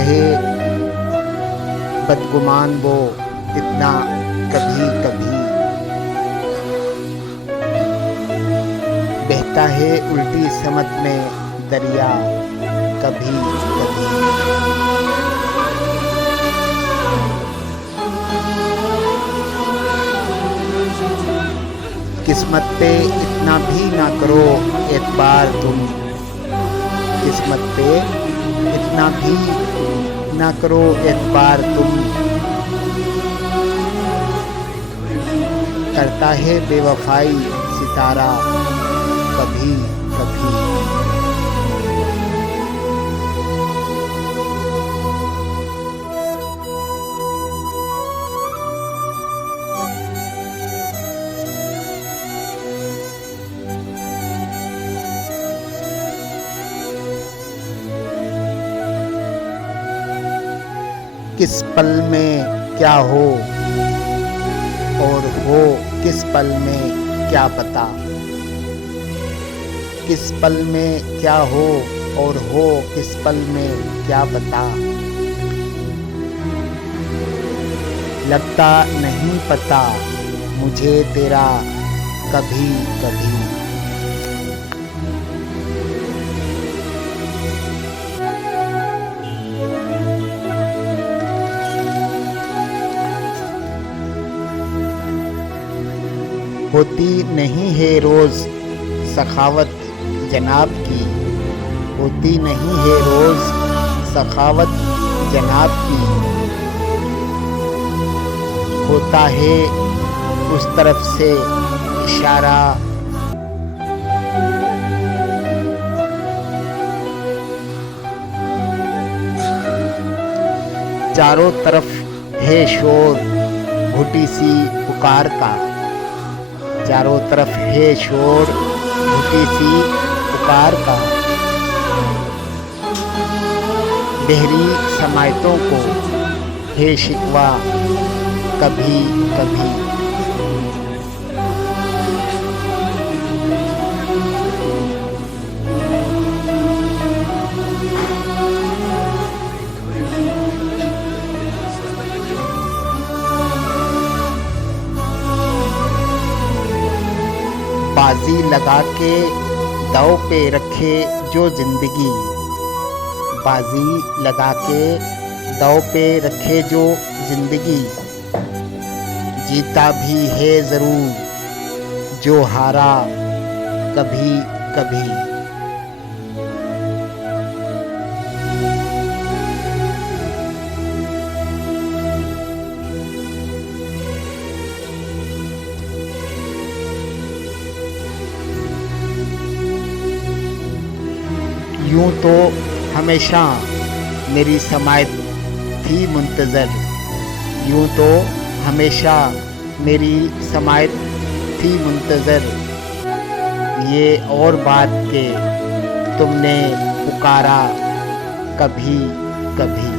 है बदगुमान वो इतना कभी कभी, बहता है उल्टी समत में दरिया कभी कभी। किस्मत पे इतना भी ना करो एतबार तुम, किस्मत पे इतना भी ना करो एतबार तुम, करता है बेवफाई सितारा कभी कभी। किस पल में क्या हो और हो किस पल में क्या पता, किस पल में क्या हो और हो किस पल में क्या पता, लगता नहीं पता मुझे तेरा कभी कभी। होती नहीं है रोज़ सखावत जनाब की, होती नहीं है रोज़ सखावत जनाब की, होता है उस तरफ से इशारा, चारों तरफ है शोर घुटी सी पुकार का, चारों तरफ है शोर घुटी सी पुकार का, बहरी समायतों को है शिकवा कभी कभी। बाजी लगा के दाव पे रखे जो जिंदगी, बाजी लगा के दाव पे रखे जो जिंदगी, जीता भी है जरूर जो हारा कभी कभी। यूं तो हमेशा मेरी समायत थी मुंतज़र, यूं तो हमेशा मेरी समायत थी मुंतज़र, ये और बात के तुमने पुकारा कभी कभी।